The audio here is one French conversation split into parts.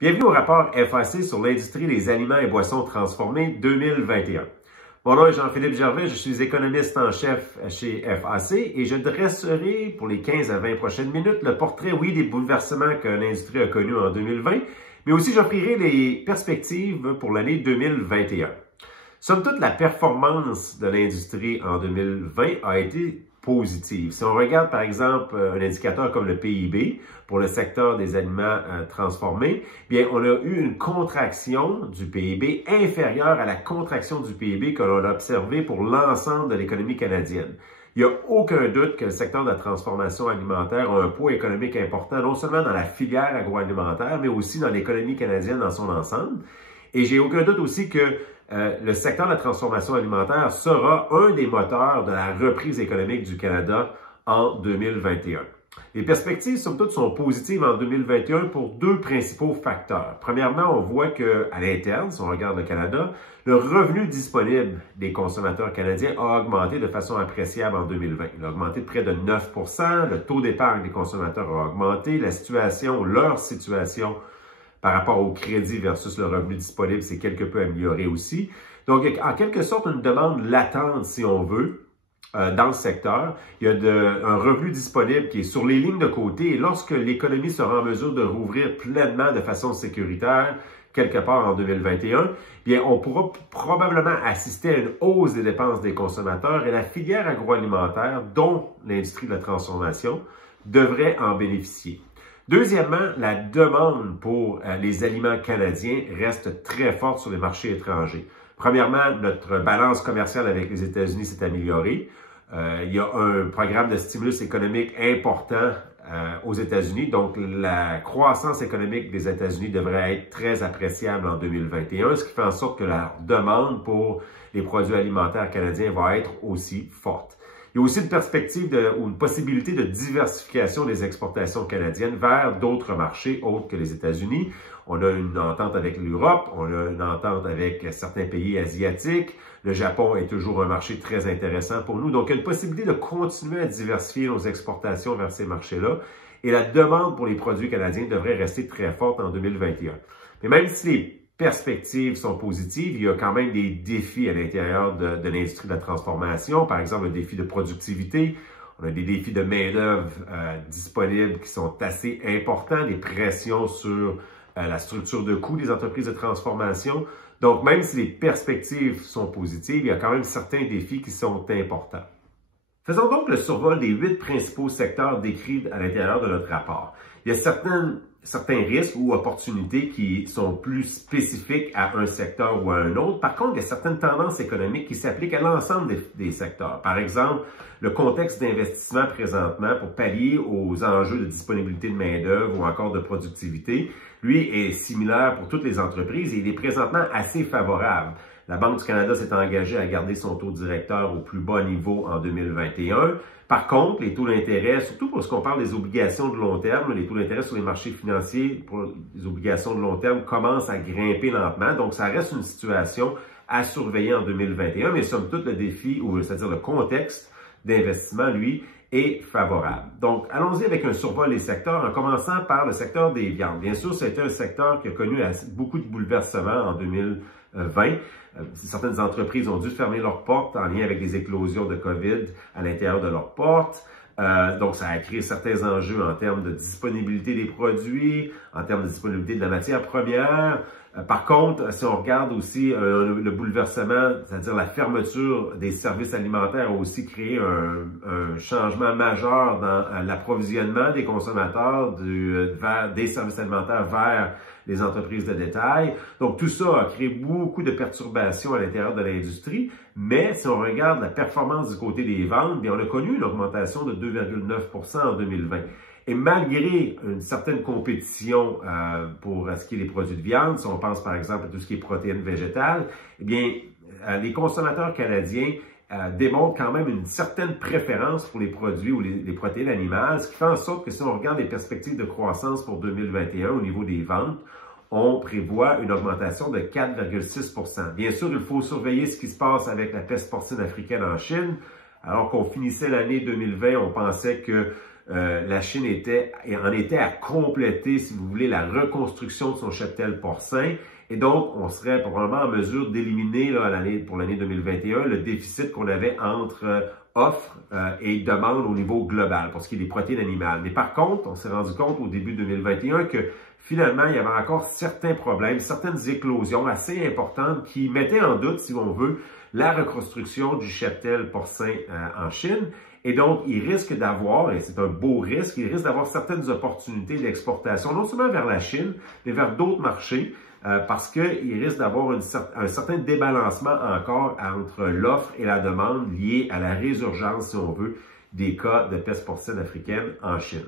Bienvenue au rapport FAC sur l'industrie des aliments et boissons transformés 2021. Mon nom est Jean-Philippe Gervais, je suis économiste en chef chez FAC et je dresserai pour les 15 à 20 prochaines minutes le portrait, oui, des bouleversements que l'industrie a connus en 2020, mais aussi j'offrirai les perspectives pour l'année 2021. Somme toute, la performance de l'industrie en 2020 a été positive. Si on regarde par exemple un indicateur comme le PIB pour le secteur des aliments transformés, bien on a eu une contraction du PIB inférieure à la contraction du PIB que l'on a observé pour l'ensemble de l'économie canadienne. Il n'y a aucun doute que le secteur de la transformation alimentaire a un poids économique important, non seulement dans la filière agroalimentaire, mais aussi dans l'économie canadienne dans son ensemble. Et j'ai aucun doute aussi que le secteur de la transformation alimentaire sera un des moteurs de la reprise économique du Canada en 2021. Les perspectives, somme toute, sont positives en 2021 pour deux principaux facteurs. Premièrement, on voit qu'à l'interne, si on regarde le Canada, le revenu disponible des consommateurs canadiens a augmenté de façon appréciable en 2020. Il a augmenté de près de 9 %, le taux d'épargne des consommateurs a augmenté, leur situation par rapport au crédit versus le revenu disponible, c'est quelque peu amélioré aussi. Donc, en quelque sorte, une demande latente, si on veut, dans le secteur. Il y a un revenu disponible qui est sur les lignes de côté et lorsque l'économie sera en mesure de rouvrir pleinement de façon sécuritaire, quelque part en 2021, bien, on pourra probablement assister à une hausse des dépenses des consommateurs et la filière agroalimentaire, dont l'industrie de la transformation, devrait en bénéficier. Deuxièmement, la demande pour les aliments canadiens reste très forte sur les marchés étrangers. Premièrement, notre balance commerciale avec les États-Unis s'est améliorée. Il y a un programme de stimulus économique important aux États-Unis, donc la croissance économique des États-Unis devrait être très appréciable en 2021, ce qui fait en sorte que la demande pour les produits alimentaires canadiens va être aussi forte. Il y a aussi une perspective ou une possibilité de diversification des exportations canadiennes vers d'autres marchés autres que les États-Unis. On a une entente avec l'Europe, on a une entente avec certains pays asiatiques. Le Japon est toujours un marché très intéressant pour nous. Donc, il y a une possibilité de continuer à diversifier nos exportations vers ces marchés-là. Et la demande pour les produits canadiens devrait rester très forte en 2021. Mais même si les perspectives sont positives, il y a quand même des défis à l'intérieur de l'industrie de la transformation. Par exemple, un défi de productivité. On a des défis de main-d'œuvre disponibles qui sont assez importants, des pressions sur la structure de coûts des entreprises de transformation. Donc, même si les perspectives sont positives, il y a quand même certains défis qui sont importants. Faisons donc le survol des 8 principaux secteurs décrits à l'intérieur de notre rapport. Il y a certains risques ou opportunités qui sont plus spécifiques à un secteur ou à un autre. Par contre, il y a certaines tendances économiques qui s'appliquent à l'ensemble des secteurs. Par exemple, le contexte d'investissement présentement pour pallier aux enjeux de disponibilité de main-d'œuvre ou encore de productivité, lui, est similaire pour toutes les entreprises et il est présentement assez favorable. La Banque du Canada s'est engagée à garder son taux directeur au plus bas niveau en 2021. Par contre, les taux d'intérêt, surtout pour ce qu'on parle des obligations de long terme, les taux d'intérêt sur les marchés financiers pour les obligations de long terme commencent à grimper lentement. Donc, ça reste une situation à surveiller en 2021, mais somme toute, le défi, ou c'est-à-dire le contexte d'investissement, lui, est favorable. Donc, allons-y avec un survol des secteurs, en commençant par le secteur des viandes. Bien sûr, c'était un secteur qui a connu beaucoup de bouleversements en 2020. Certaines entreprises ont dû fermer leurs portes en lien avec des éclosions de COVID à l'intérieur de leurs portes. Donc, ça a créé certains enjeux en termes de disponibilité des produits, en termes de disponibilité de la matière première. Par contre, si on regarde aussi le bouleversement, c'est-à-dire la fermeture des services alimentaires a aussi créé un changement majeur dans l'approvisionnement des consommateurs des services alimentaires vers les entreprises de détail. Donc, tout ça a créé beaucoup de perturbations à l'intérieur de l'industrie. Mais si on regarde la performance du côté des ventes, bien, on a connu une augmentation de 2,9 % en 2020. Et malgré une certaine compétition pour ce qui est des produits de viande, si on pense par exemple à tout ce qui est protéines végétales, eh bien, les consommateurs canadiens démontrent quand même une certaine préférence pour les produits ou les protéines animales, ce qui fait en sorte que si on regarde les perspectives de croissance pour 2021 au niveau des ventes, on prévoit une augmentation de 4,6 %. Bien sûr, il faut surveiller ce qui se passe avec la peste porcine africaine en Chine. Alors qu'on finissait l'année 2020, on pensait que la Chine en était à compléter, si vous voulez, la reconstruction de son cheptel porcin. Et donc, on serait probablement en mesure d'éliminer pour l'année 2021 le déficit qu'on avait entre offre et demande au niveau global pour ce qui est des protéines animales. Mais par contre, on s'est rendu compte au début 2021 que finalement, il y avait encore certains problèmes, certaines éclosions assez importantes qui mettaient en doute, si on veut, la reconstruction du cheptel porcin en Chine. Et donc, il risque d'avoir, et c'est un beau risque, il risque d'avoir certaines opportunités d'exportation, non seulement vers la Chine, mais vers d'autres marchés, parce qu'il risque d'avoir un certain débalancement encore entre l'offre et la demande liée à la résurgence, si on veut, des cas de peste porcine africaine en Chine.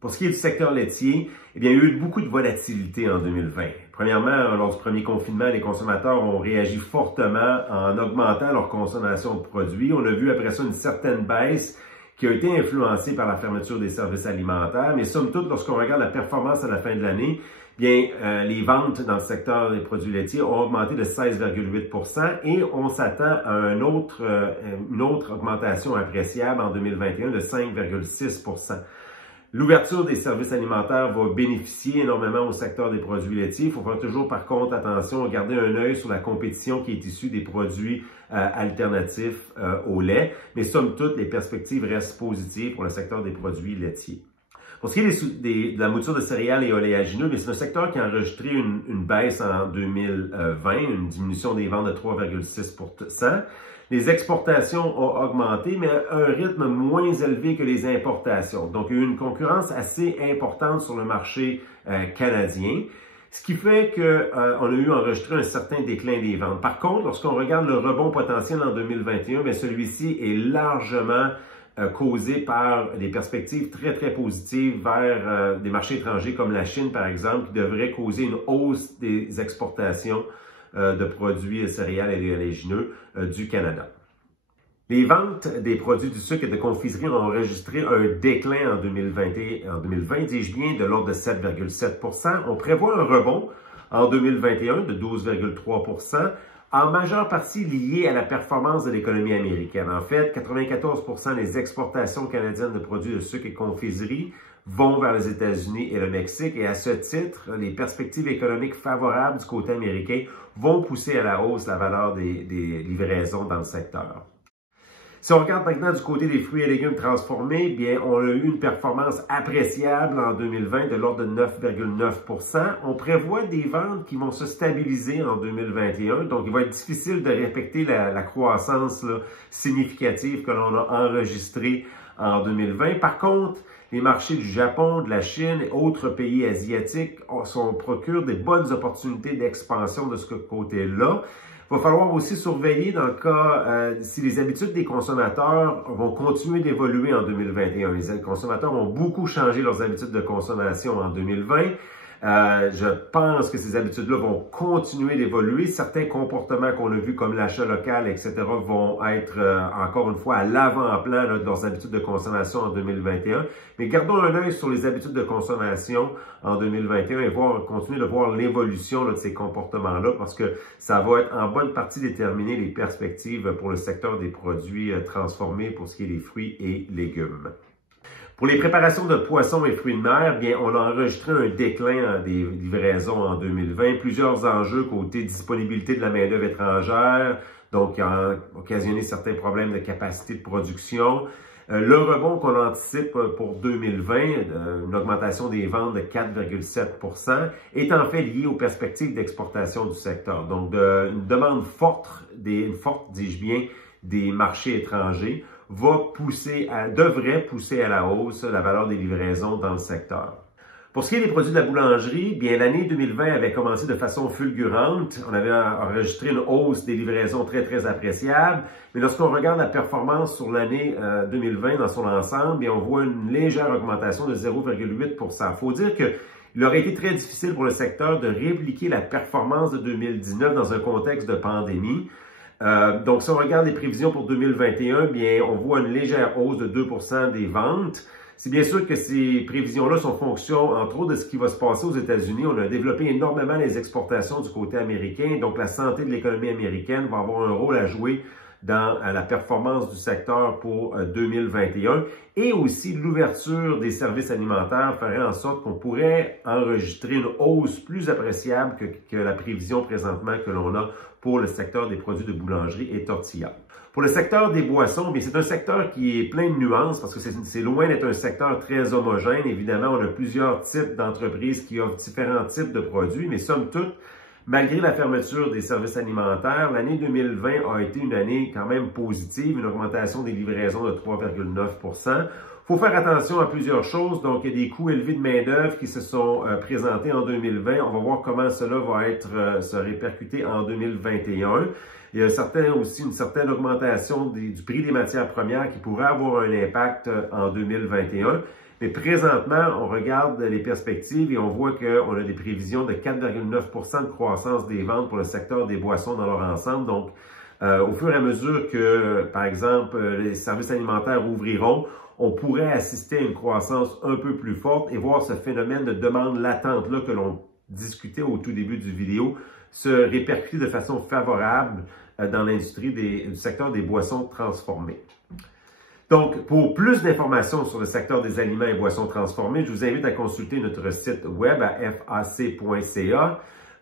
Pour ce qui est du secteur laitier, eh bien, il y a eu beaucoup de volatilité en 2020. Premièrement, lors du premier confinement, les consommateurs ont réagi fortement en augmentant leur consommation de produits. On a vu après ça une certaine baisse qui a été influencée par la fermeture des services alimentaires. Mais somme toute, lorsqu'on regarde la performance à la fin de l'année, bien, les ventes dans le secteur des produits laitiers ont augmenté de 16,8 % et on s'attend à une autre augmentation appréciable en 2021 de 5,6 %. L'ouverture des services alimentaires va bénéficier énormément au secteur des produits laitiers. Il faut faire toujours, par contre, attention, garder un œil sur la compétition qui est issue des produits alternatifs au lait. Mais somme toute, les perspectives restent positives pour le secteur des produits laitiers. Pour ce qui est de la mouture de céréales et oléagineux, c'est un secteur qui a enregistré une baisse en 2020, une diminution des ventes de 3,6 %. Les exportations ont augmenté, mais à un rythme moins élevé que les importations. Donc, il y a eu une concurrence assez importante sur le marché canadien, ce qui fait qu'on a eu enregistré un certain déclin des ventes. Par contre, lorsqu'on regarde le rebond potentiel en 2021, bien, celui-ci est largement causé par des perspectives très, très positives vers des marchés étrangers comme la Chine, par exemple, qui devrait causer une hausse des exportations de produits céréales et oléagineux du Canada. Les ventes des produits du sucre et de confiserie ont enregistré un déclin en 2020, dis-je bien, de l'ordre de 7,7 %. On prévoit un rebond en 2021 de 12,3 %, en majeure partie lié à la performance de l'économie américaine. En fait, 94 % des exportations canadiennes de produits de sucre et confiserie vont vers les États-Unis et le Mexique. Et à ce titre, les perspectives économiques favorables du côté américain vont pousser à la hausse la valeur des livraisons dans le secteur. Si on regarde maintenant du côté des fruits et légumes transformés, bien, on a eu une performance appréciable en 2020 de l'ordre de 9,9 %. On prévoit des ventes qui vont se stabiliser en 2021, donc il va être difficile de respecter la croissance significative que l'on a enregistrée en 2020. Par contre, les marchés du Japon, de la Chine et autres pays asiatiques procurent des bonnes opportunités d'expansion de ce côté-là. Il va falloir aussi surveiller dans le cas si les habitudes des consommateurs vont continuer d'évoluer en 2021. Les consommateurs ont beaucoup changé leurs habitudes de consommation en 2020. Je pense que ces habitudes-là vont continuer d'évoluer. Certains comportements qu'on a vus comme l'achat local, etc., vont être encore une fois à l'avant-plan de leurs habitudes de consommation en 2021. Mais gardons un œil sur les habitudes de consommation en 2021 et continuer de voir l'évolution de ces comportements-là parce que ça va être en bonne partie déterminer les perspectives pour le secteur des produits transformés pour ce qui est des fruits et légumes. Pour les préparations de poissons et fruits de mer, bien, on a enregistré un déclin des livraisons en 2020. Plusieurs enjeux côté disponibilité de la main-d'œuvre étrangère, donc qui a occasionné certains problèmes de capacité de production. Le rebond qu'on anticipe pour 2020, une augmentation des ventes de 4,7 %, est en fait lié aux perspectives d'exportation du secteur. Donc, une demande forte, dis-je bien, des marchés étrangers devrait pousser à la hausse la valeur des livraisons dans le secteur. Pour ce qui est des produits de la boulangerie, bien l'année 2020 avait commencé de façon fulgurante. On avait enregistré une hausse des livraisons très, très appréciable. Mais lorsqu'on regarde la performance sur l'année 2020 dans son ensemble, bien, on voit une légère augmentation de 0,8 %. Il faut dire qu'il aurait été très difficile pour le secteur de répliquer la performance de 2019 dans un contexte de pandémie. Donc, si on regarde les prévisions pour 2021, bien, on voit une légère hausse de 2 % des ventes. C'est bien sûr que ces prévisions-là sont fonction, entre autres, de ce qui va se passer aux États-Unis. On a développé énormément les exportations du côté américain. Donc, la santé de l'économie américaine va avoir un rôle à jouer dans la performance du secteur pour 2021 et aussi l'ouverture des services alimentaires ferait en sorte qu'on pourrait enregistrer une hausse plus appréciable que la prévision présentement que l'on a pour le secteur des produits de boulangerie et tortilla. Pour le secteur des boissons, c'est un secteur qui est plein de nuances parce que c'est loin d'être un secteur très homogène. Évidemment, on a plusieurs types d'entreprises qui offrent différents types de produits, mais somme toute, malgré la fermeture des services alimentaires, l'année 2020 a été une année quand même positive, une augmentation des livraisons de 3,9 %. Il faut faire attention à plusieurs choses. Donc, il y a des coûts élevés de main-d'œuvre qui se sont présentés en 2020. On va voir comment cela va se répercuter en 2021. Il y a aussi une certaine augmentation du prix des matières premières qui pourrait avoir un impact en 2021. Mais présentement, on regarde les perspectives et on voit qu'on a des prévisions de 4,9 % de croissance des ventes pour le secteur des boissons dans leur ensemble. Donc, au fur et à mesure que, par exemple, les services alimentaires ouvriront, on pourrait assister à une croissance un peu plus forte et voir ce phénomène de demande latente-là que l'on discutait au tout début du vidéo se répercuter de façon favorable dans l'industrie du secteur des boissons transformées. Donc, pour plus d'informations sur le secteur des aliments et boissons transformés, je vous invite à consulter notre site web à fac.ca.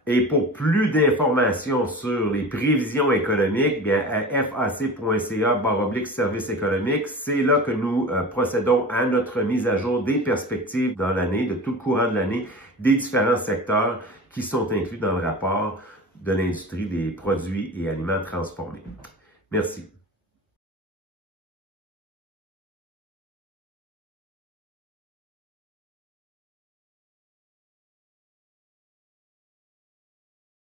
Et pour plus d'informations sur les prévisions économiques, bien à fac.ca/services économiques, c'est là que nous procédons à notre mise à jour des perspectives dans l'année, de tout le courant de l'année, des différents secteurs qui sont inclus dans le rapport de l'industrie des produits et aliments transformés. Merci.